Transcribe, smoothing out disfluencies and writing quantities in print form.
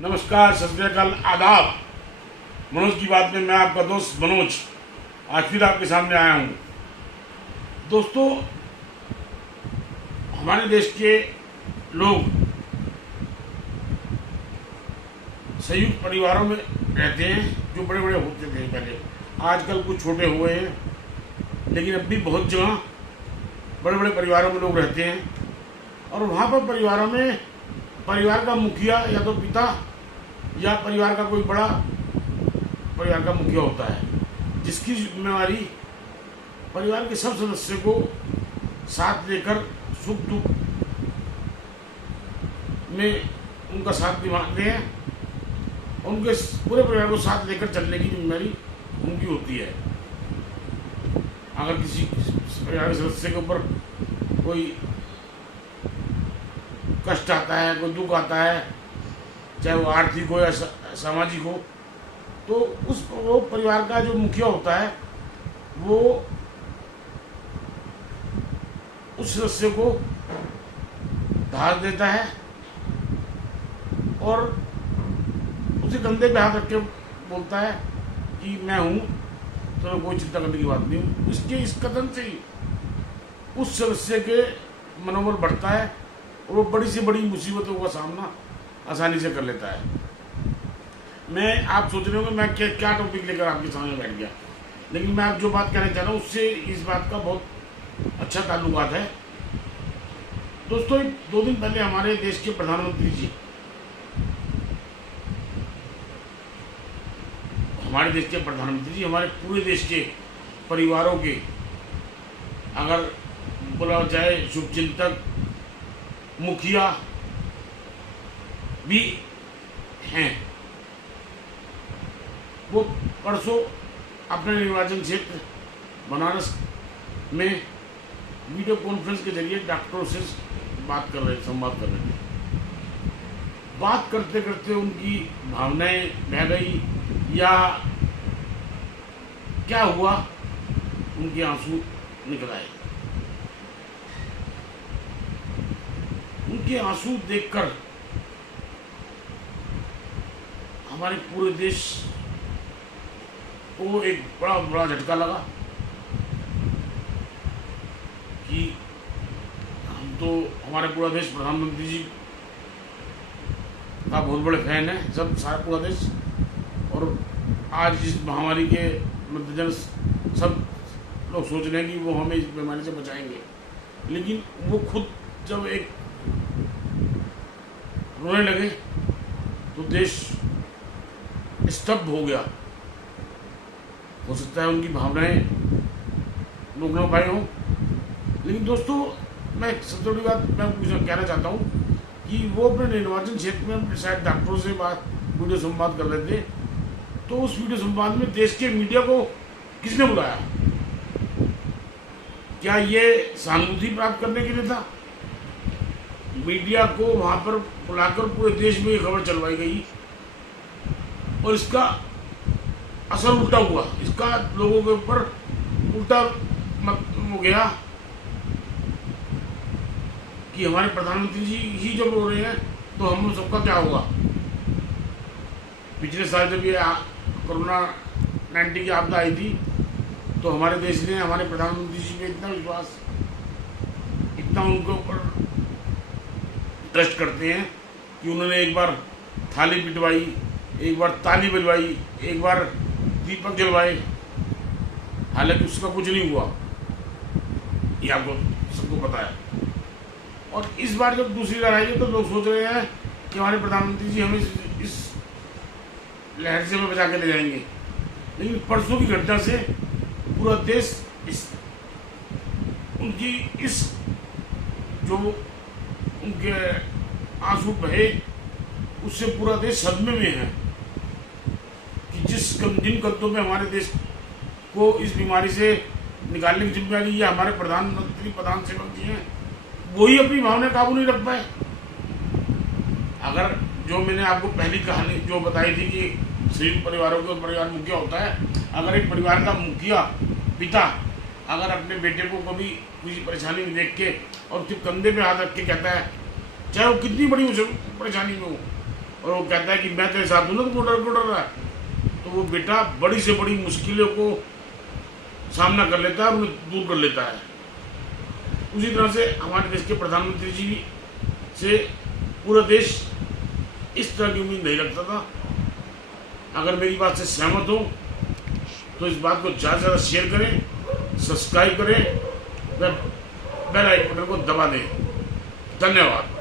नमस्कार, सत श्री अकाल, आदाब। मनोज की बात में मैं आपका दोस्त मनोज आज फिर आपके सामने आया हूँ। दोस्तों, हमारे देश के लोग संयुक्त परिवारों में रहते हैं जो बड़े बड़े होते थे पहले। आजकल कुछ छोटे हुए हैं, लेकिन अब भी बहुत जगह बड़े बड़े परिवारों में लोग रहते हैं। और वहाँ पर परिवारों में परिवार का मुखिया या तो पिता या परिवार का कोई बड़ा परिवार का मुखिया होता है, जिसकी जिम्मेवारी परिवार के सब सदस्य को साथ लेकर सुख दुख में उनका साथ निभाते हैं। उनके पूरे परिवार को साथ लेकर चलने की जिम्मेदारी उनकी होती है। अगर किसी परिवार के सदस्य के ऊपर कोई कष्ट आता है, कोई दुख आता है, चाहे वो आर्थिक हो या सामाजिक हो, तो वो परिवार का जो मुखिया होता है वो उस सदस्य को धार देता है और उसे कंधे पे हाथ रख के बोलता है कि मैं हूँ, तो कोई चिंता करने की बात नहीं हूँ। इस कदम से ही उस सदस्य के मनोबल बढ़ता है और वो बड़ी से बड़ी मुसीबतों का सामना आसानी से कर लेता है। मैं आप सोच रहे होंगे मैं क्या टॉपिक लेकर आपके सामने बैठ गया, लेकिन मैं आप जो बात कहना चाह रहा हूँ उससे इस बात का बहुत अच्छा ताल्लुकात है। दोस्तों, 2 दिन पहले हमारे देश के प्रधानमंत्री जी हमारे पूरे देश के परिवारों के, अगर बोला जाए शुभचिंतक, मुखिया भी हैं। वो परसों अपने निर्वाचन क्षेत्र बनारस में वीडियो कॉन्फ्रेंस के जरिए डॉक्टरों से संवाद कर रहे थे। बात करते करते उनकी भावनाएं बह गई या क्या हुआ, उनके आंसू निकल आए। उनके आंसू देखकर हमारे पूरे देश को एक बड़ा झटका लगा कि हमारे पूरा देश प्रधानमंत्री जी का बहुत बड़े फैन है, सारा पूरा देश। और आज इस महामारी के मद्देनजर सब लोग सोच रहे हैं कि वो हमें इस बीमारी से बचाएंगे, लेकिन वो खुद जब एक रोने लगे तो देश स्तब्ध हो गया। हो सकता है उनकी भावनाएं रोक ना पाए हों, लेकिन दोस्तों मैं सबसे बड़ी बात मैं कहना चाहता हूँ कि वो अपने निर्वाचन क्षेत्र में शायद डॉक्टरों से वीडियो संवाद कर रहे थे। तो उस वीडियो संवाद में देश के मीडिया को किसने बुलाया? क्या ये सहानुभूति प्राप्त करने के लिए था? मीडिया को वहां पर बुलाकर पूरे देश में ये खबर चलवाई गई और इसका असर उल्टा हुआ। इसका लोगों के ऊपर उल्टा हो गया कि हमारे प्रधानमंत्री जी ही जब रो रहे हैं तो हम सबका क्या होगा। पिछले साल जब ये कोरोना 19 की आपदा आई थी तो हमारे देश ने हमारे प्रधानमंत्री जी पे इतना विश्वास, इतना उनके ऊपर ट्रस्ट करते हैं कि उन्होंने एक बार थाली पिटवाई, एक बार ताली बजवाई, एक बार दीपक जलवाए, हालांकि उसका कुछ नहीं हुआ, ये आपको सबको पता है। और इस बार जब दूसरी लहर आई है तो लोग सोच रहे हैं कि हमारे प्रधानमंत्री जी हमें इस लहर से बचा के ले जाएंगे, लेकिन परसों की घटना से पूरा देश उनकी इस जो उनके आंसू बहे उससे पूरा देश सदमे में है कि जिन कदमों में हमारे देश को इस बीमारी से निकालने की जिम्मेदारी ये हमारे प्रधान सेवक जी हैं, वही अपनी भावना काबू नहीं रख पाए। अगर जो मैंने आपको पहली कहानी जो बताई थी कि संयुक्त परिवारों के परिवार मुखिया होता है, अगर एक परिवार का मुखिया पिता अगर अपने बेटे को कभी किसी परेशानी में देख के और उसके कंधे पे हाथ रख के कहता है, चाहे वो कितनी बड़ी परेशानी में हो, और वो कहता है कि मैं तेरे साथ हूँ ना, तो बॉर्डर बॉर्डर रहा, तो वो बेटा बड़ी से बड़ी मुश्किलों को सामना कर लेता है और उन्हें दूर कर लेता है। उसी तरह से हमारे देश के प्रधानमंत्री जी से पूरा देश इस तरह की उम्मीद नहीं रखता था। अगर मेरी बात से सहमत हो तो इस बात को ज़्यादा से ज़्यादा शेयर करें, सब्सक्राइब करें, बेल आइकन को दबा दें। धन्यवाद।